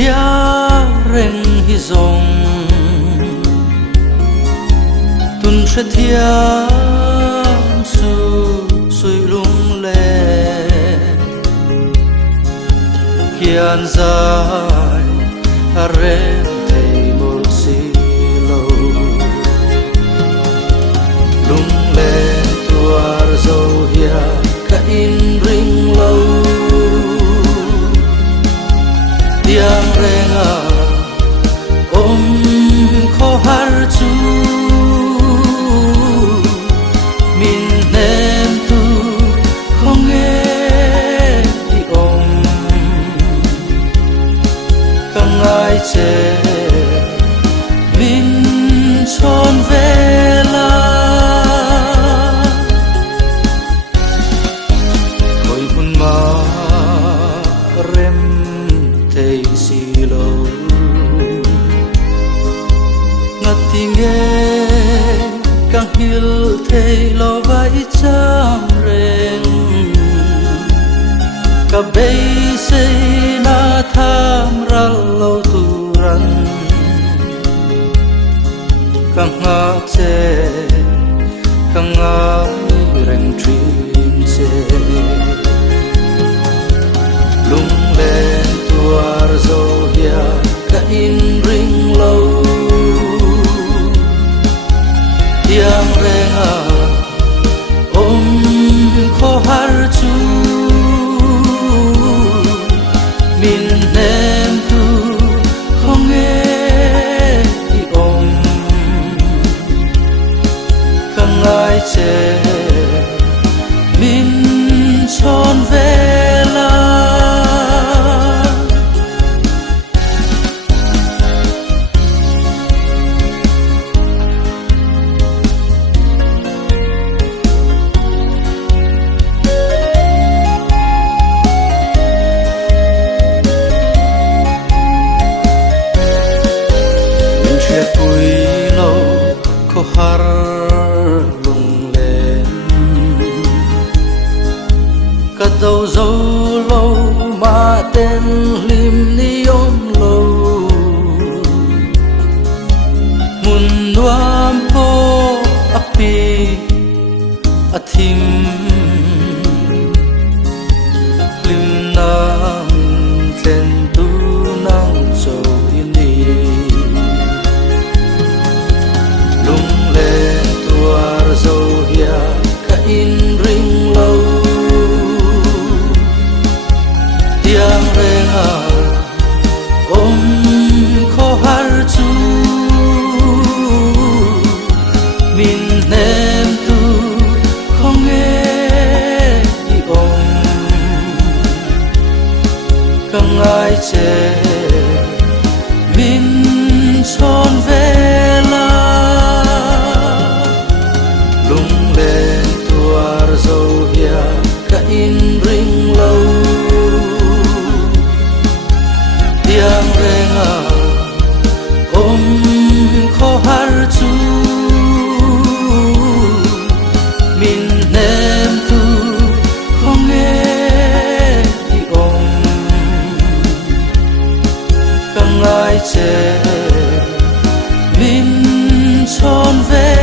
thia reng hi zong tun she thia su sui lung le kian zai a rem thei mol si lo lung le tuar zo hia ka in ring lo tiếng renga om kho har chu min nem tu không nghe đi om càng ai che min chọn về la ôi bun ma rem thei si lo ngati nghe càng hil thei lo vai cham reng ka bei sei na tham ral lo tu ran càng ngak che càng ngai reng trin se lung lên tuar zo hia ka in ring lo tiang renga om kho har chu min nem tu không nghe đi om càng ai che min chọn về la pui lo ko har lung lên ka dâu dâu lo ma tên lim ni om lo mun nuam po api athim lim nam ten tu nang zo ini lung lên tuar zo hia ka in ring lo tiang renga om kho har chu min nem tu không nghe đi om càng ai che min chọn về la lung lên tuar zo hia ka in ring lo tiang renga om kho har chu min nem tu không nghe đi om càng ai che min chọn về